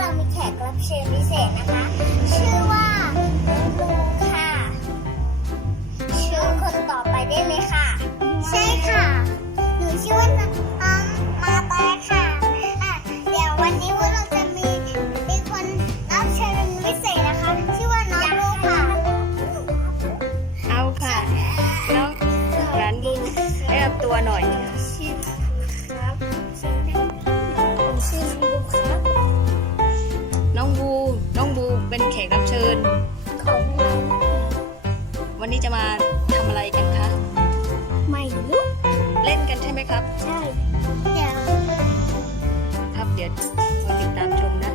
เรามีแขกรับเชิญพิเศษนะคะ ชื่อว่าน้องค่ะเชิญคนต่อไปได้เลยค่ะ ใช่ค่ะ หนูชื่อว่าน้องมาตาค่ะ อะ เดี๋ยววันนี้ แนะนำตัวหน่อย ชื่อครับผมชื่อน้องบูครับน้องบู น้องบูเป็นแขกรับเชิญ ของเราวันนี้จะมาทำอะไรกันคะ ไม่รู้เล่นกันใช่ไหมครับ ใช่เดี๋ยว ครับเดี๋ยวรอติดตามชมนะ